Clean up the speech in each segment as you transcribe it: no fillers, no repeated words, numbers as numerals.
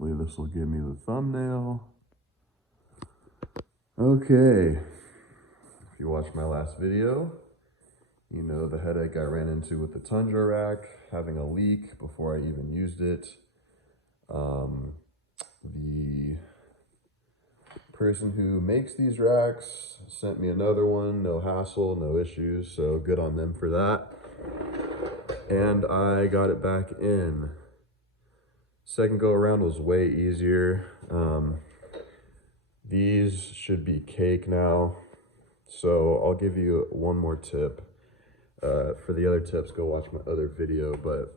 Hopefully this will give me the thumbnail. Okay, if you watched my last video, you know the headache I ran into with the tundra rack, having a leak before I even used it. The person who makes these racks sent me another one, no hassle, no issues, so good on them for that. And I got it back in. Second go around was way easier. These should be cake now. So I'll give you one more tip. For the other tips, go watch my other video. But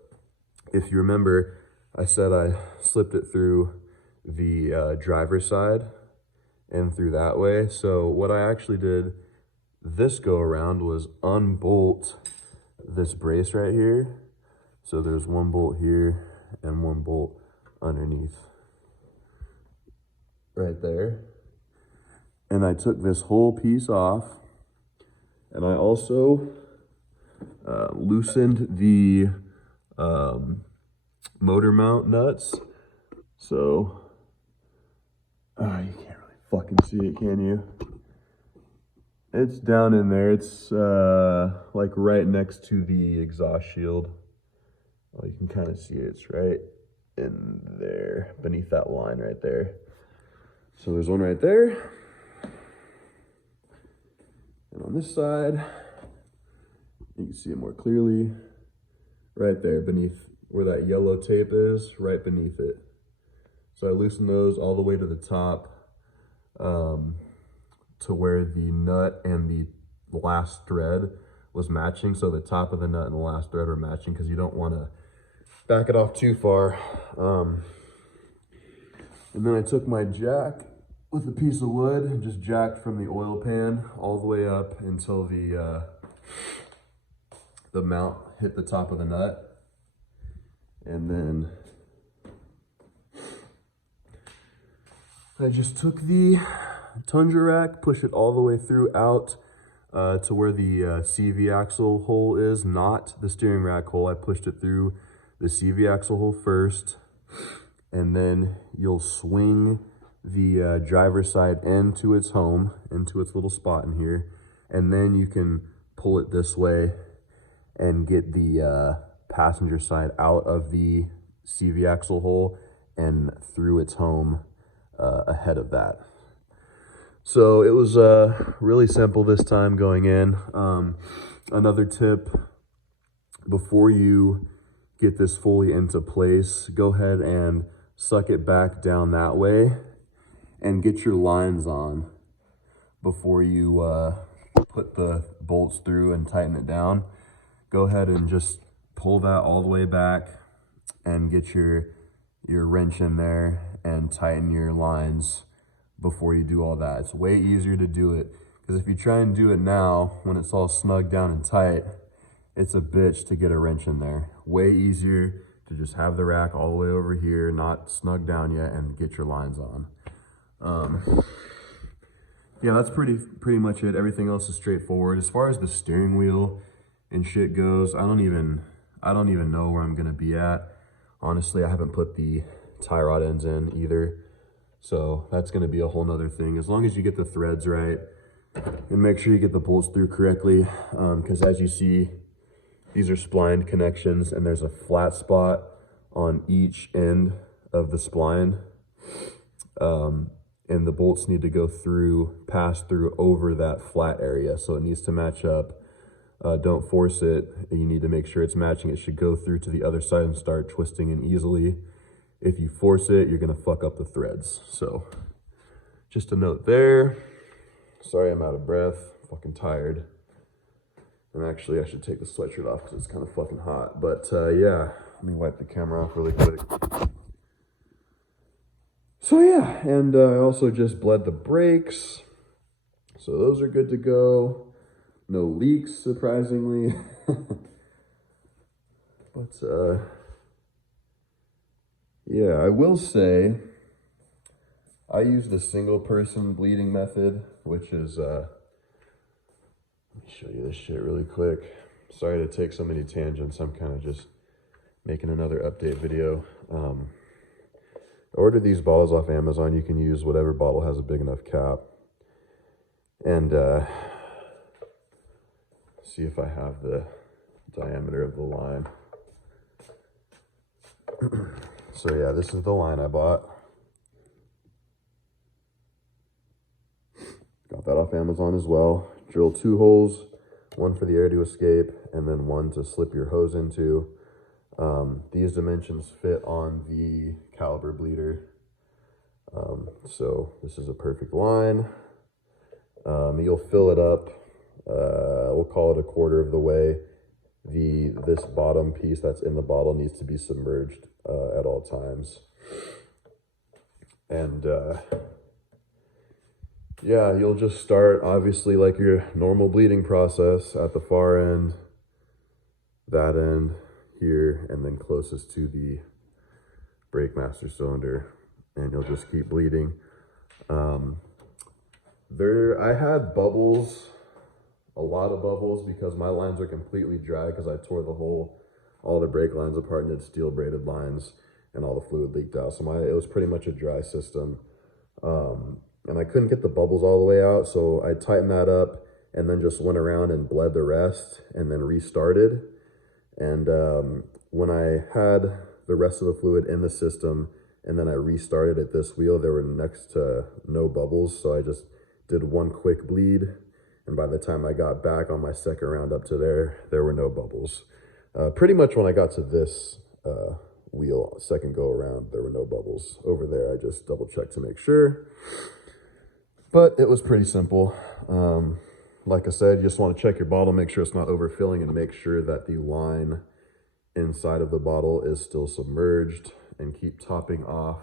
if you remember, I said I slipped it through the driver's side and through that way. So what I actually did this go around was unbolt this brace right here. So there's one bolt here and one bolt underneath right there. And I took this whole piece off, and I also loosened the motor mount nuts. So you can't really fucking see it, can you? It's down in there. It's like right next to the exhaust shield. Well, you can kind of see it. It's right in there, beneath that line right there. So there's one right there. And on this side, you can see it more clearly. Right there, beneath where that yellow tape is, right beneath it. So I loosened those all the way to the top, to where the nut and the last thread was matching. So the top of the nut and the last thread are matching, because you don't want to back it off too far. And then I took my jack with a piece of wood and just jacked from the oil pan all the way up until the mount hit the top of the nut. And then I just took the tundra rack, push it all the way through out to where the CV axle hole is, not the steering rack hole. I pushed it through the CV axle hole first, and then you'll swing the driver's side into its home, into its little spot in here, and then you can pull it this way and get the passenger side out of the CV axle hole and through its home ahead of that. So it was really simple this time going in. Another tip, before you get this fully into place, go ahead and suck it back down that way and get your lines on before you put the bolts through and tighten it down. Go ahead and just pull that all the way back and get your wrench in there and tighten your lines before you do all that. It's way easier to do it, because if you try and do it now when it's all snug down and tight, it's a bitch to get a wrench in there. Way easier to just have the rack all the way over here, not snug down yet, and get your lines on. Yeah, that's pretty much it. Everything else is straightforward. As far as the steering wheel and shit goes, I don't even know where I'm gonna be at. Honestly, I haven't put the tie rod ends in either. So that's gonna be a whole nother thing. As long as you get the threads right and make sure you get the bolts through correctly. Because as you see, these are splined connections, and there's a flat spot on each end of the spline. And the bolts need to go through, pass through over that flat area. So it needs to match up. Don't force it. You need to make sure it's matching. It should go through to the other side and start twisting in easily. If you force it, you're gonna fuck up the threads. So just a note there. Sorry I'm out of breath, fucking tired. And actually I should take the sweatshirt off because it's kind of fucking hot. But yeah, let me wipe the camera off really quick. So yeah, and I also just bled the brakes. So those are good to go. No leaks, surprisingly. But yeah, I will say I used a single person bleeding method, which is, let me show you this shit really quick. Sorry to take so many tangents. I'm kind of just making another update video. Order these bottles off Amazon. You can use whatever bottle has a big enough cap. And see if I have the diameter of the line. So yeah, this is the line I bought. Got that off Amazon as well. Drill 2 holes, one for the air to escape, and then one to slip your hose into. These dimensions fit on the caliber bleeder. So this is a perfect line. You'll fill it up. We'll call it a quarter of the way. This bottom piece that's in the bottle needs to be submerged at all times. And yeah, you'll just start obviously like your normal bleeding process at the far end, that end here, and then closest to the brake master cylinder, and you'll just keep bleeding. I had bubbles, a lot of bubbles, because my lines are completely dry because I tore all the brake lines apart and did steel braided lines, and all the fluid leaked out. So it was pretty much a dry system. And I couldn't get the bubbles all the way out, so I tightened that up and then just went around and bled the rest and then restarted. And when I had the rest of the fluid in the system and then I restarted at this wheel, there were next to no bubbles, so I just did one quick bleed, and by the time I got back on my second round up to there were no bubbles. Pretty much when I got to this wheel, second go around, there were no bubbles. Over there, I just double checked to make sure. But it was pretty simple. Like I said, you just want to check your bottle, make sure it's not overfilling, and make sure that the line inside of the bottle is still submerged, and keep topping off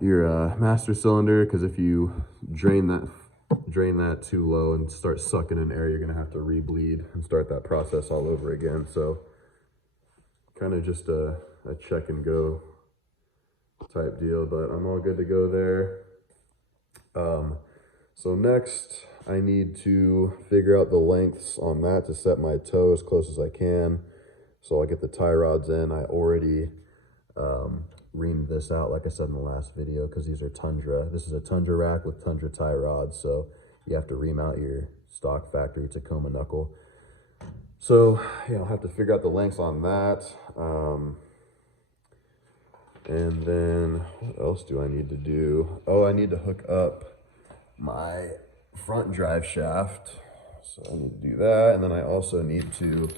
your master cylinder, because if you drain that too low and start sucking in air, you're going to have to rebleed and start that process all over again. So kind of just a check and go type deal, but I'm all good to go there. So next I need to figure out the lengths on that to set my toe as close as I can. So I'll get the tie rods in. I already reamed this out, like I said in the last video, because these are Tundra. This is a Tundra rack with Tundra tie rods, so you have to ream out your stock factory Tacoma knuckle. So yeah, I'll have to figure out the lengths on that. And then what else do I need to do? Oh, I need to hook up my front drive shaft. So I need to do that. And then I also need to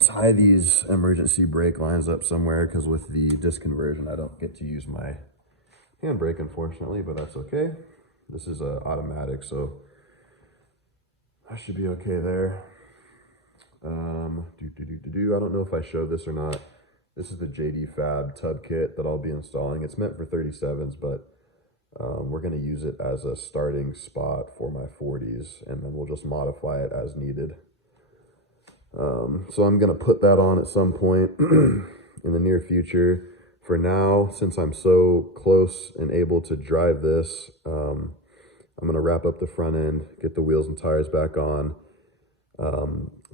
tie these emergency brake lines up somewhere, because with the disc conversion, I don't get to use my handbrake, unfortunately, but that's okay. This is automatic, so I should be okay there. I don't know if I showed this or not. This is the JD Fab tub kit that I'll be installing. It's meant for 37s, but we're going to use it as a starting spot for my 40s, and then we'll just modify it as needed. So I'm going to put that on at some point in the near future. For now, since I'm so close and able to drive this, I'm going to wrap up the front end, get the wheels and tires back on,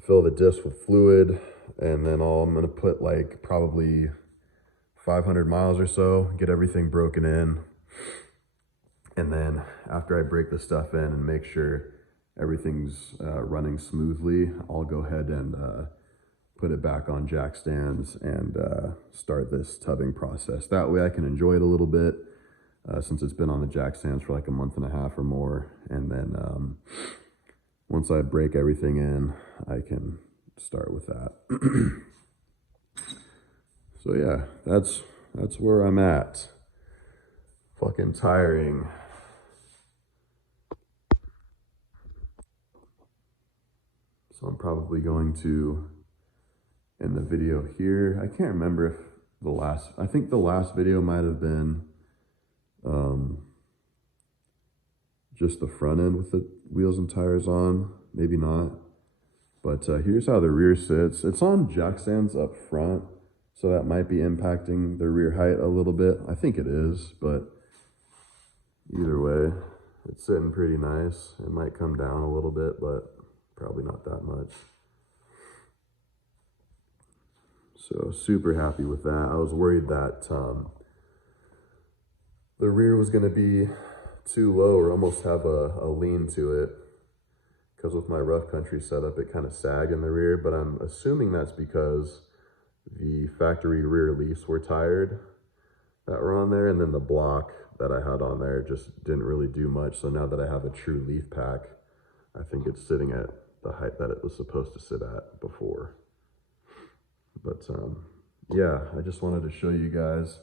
fill the disc with fluid, and then I'm going to put like probably 500 miles or so, get everything broken in. And then after I break the stuff in and make sure everything's running smoothly, I'll go ahead and put it back on jack stands and start this tubbing process. That way I can enjoy it a little bit, since it's been on the jack stands for like a month and a half or more. And then once I break everything in, I can start with that. So yeah, that's where I'm at. Fucking tiring. So I'm probably going to end the video here. I can't remember if I think the last video might have been just the front end with the wheels and tires on, maybe not. But here's how the rear sits. It's on jack stands up front, so that might be impacting the rear height a little bit. I think it is, but either way, it's sitting pretty nice. It might come down a little bit, but probably not that much. So super happy with that. I was worried that the rear was gonna be too low or almost have a lean to it, because with my rough country setup, it kind of sag in the rear, but I'm assuming that's because the factory rear leafs were tired that were on there, and then the block that I had on there just didn't really do much. So now that I have a true leaf pack, I think it's sitting at the height that it was supposed to sit at before. But yeah, I just wanted to show you guys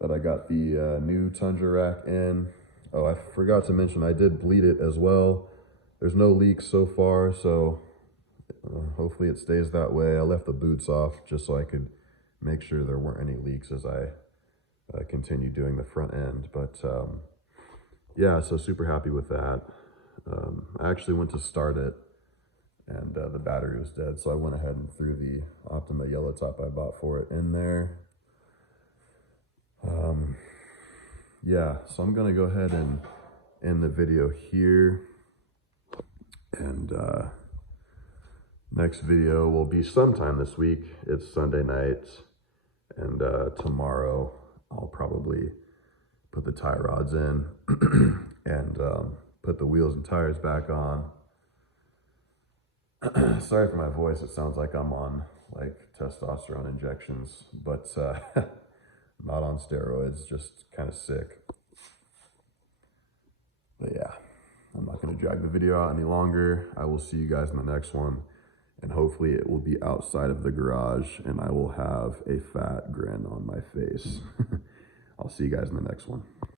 that I got the new tundra rack in. Oh, I forgot to mention I did bleed it as well. There's no leaks so far, so hopefully it stays that way. I left the boots off just so I could make sure there weren't any leaks as I continue doing the front end. But yeah, so super happy with that. I actually went to start it and the battery was dead, so I went ahead and threw the Optima yellow top I bought for it in there. Yeah, so I'm gonna go ahead and end the video here, and next video will be sometime this week. It's Sunday night, and tomorrow I'll probably put the tie rods in and put the wheels and tires back on. Sorry for my voice, it sounds like I'm on like testosterone injections, but not on steroids, just kind of sick. But yeah, I'm not going to drag the video out any longer. I will see you guys in the next one, and hopefully it will be outside of the garage and I will have a fat grin on my face. I'll see you guys in the next one.